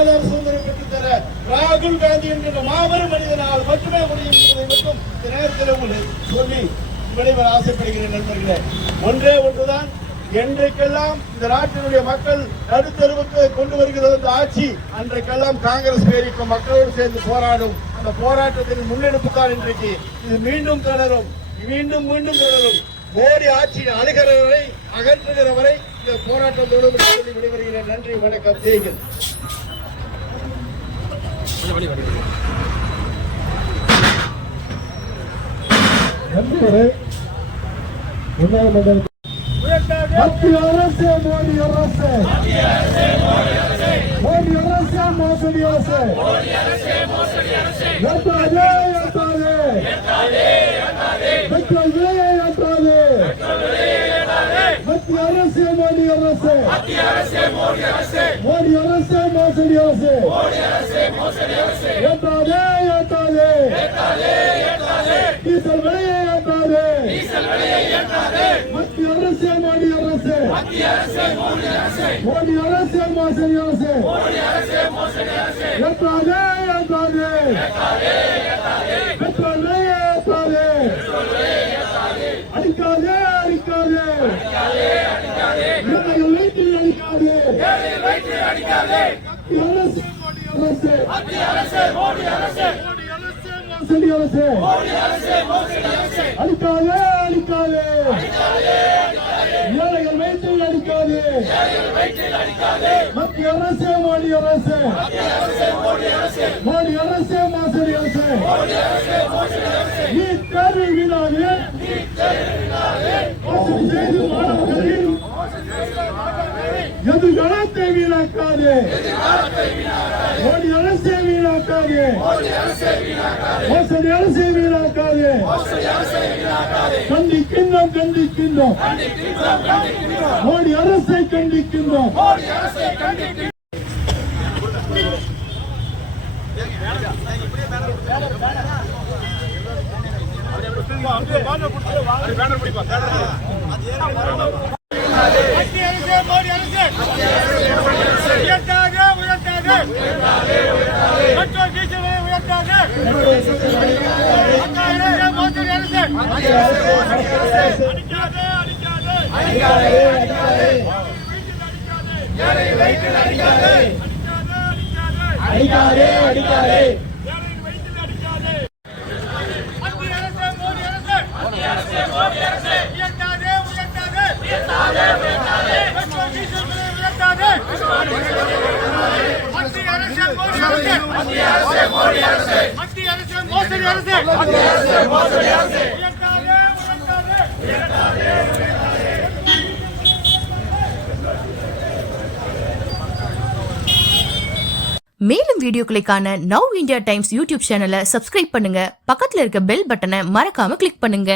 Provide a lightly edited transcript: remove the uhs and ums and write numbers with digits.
பொருளாதார சுதந்திரம் பெற்றுத் தர ராகுல் காந்தி என்கிற மாபெரும் மனிதனால் மட்டுமே முடியும் என்பதை மட்டும் இந்த நேரத்தில் உங்களுக்கு சொல்லி விடைபெற ஆசைப்படுகிறேன் நண்பர்களே. ஒன்றே ஒன்றுதான், என்றைக்கெல்லாம் இந்த நாட்டினுடைய மக்கள் நடுத்தருவுக்கு கொண்டு வருகிறது அந்த ஆட்சி, அன்றைக்கெல்லாம் காங்கிரஸ் பேரிக்கும் மக்களோடு சேர்ந்து போராடும். அந்த போராட்டத்தின் முன்னெடுப்பு தான் இன்றைக்கு இது மீண்டும் தொடரும், மீண்டும் மீண்டும் தொடரும். மோடி ஆட்சி அழுகிறவரை அகற்றுகிறவரை இந்த போராட்டம் தொடரும் சொல்லி விடைபெறுகிறேன். நன்றி, வணக்கம். செய்யுங்கள். மத்திய அரசு, மோடி அரசு, மோடி அரசு, மோசடி அரசு, ஏற்றாதே ஏற்றாதே, பெட்ரோல் விலையை ஏற்றாதே. மத்திய அரசு, மோடி அரசு, மோடி அரசு, மோசடி அரசு, ஏற்றாதே ஏற்றாதே, டீசல் விலையை ஏற்றாதே. மத்திய அரசு, மோடி அரசு, மோடி அரசு, மோசடி அரசு, ஏற்றாதே ஏற்றாதே, பெட்ரோல் விலையை ஏற்றாதே. அடிக்காதே அடிக்காதே, ஏழைகள் வயிற்றில் அடிக்காதே. மத்திய அரசு, மோடி அரசு, மோசடி அரசு, அடிக்காதே அடிக்காதே, ஏழைகள் வயிற்றில் அடிக்காதே. மத்திய அரசு, மோடி அரசு, மோடி அரசு, மோசடி அரசு, நீட் தேர்வை வீணாக மோசடி செய்து மாணவர்களின் எதிர்காலத்தை வீணாக்காதே. மோடி அரசை வீணாக்காதே, மோசடி அரசை வீணாக்காதே. கண்டிக்கின்றோம் கண்டிக்கின்றோம், மோடி அரசை கண்டிக்கின்றோம். மோடி அரசு உயர்த்தாதே உயர்த்தாதே, பெட்ரோல் டீசல் விலை உயர்த்தாதே. மோசடி அரசு அடிக்காதே அடிக்காதே, அடிக்காதே அடிக்காதே. மத்திய அரசு, மோடி அரசு, உயர்த்தாதே உயர்த்தாதே, பெட்ரோல் டீசல் விலை உயர்த்தாதே. மத்திய அரசு, மோடி அரசு, மத்திய அரசு, மோடி அரசு, மத்திய அரசு, மோசடி அரசு, மத்திய அரசு, மோசடி அரசு, உயர்த்தாதே உயர்த்தாதே. மேலும் வீடியோக்களை காண நவ் இந்தியா டைம்ஸ் யூடியூப் சேனலை சப்ஸ்கிரைப் பண்ணுங்க. பக்கத்துல இருக்க பெல் பட்டனை மறக்காம கிளிக் பண்ணுங்க.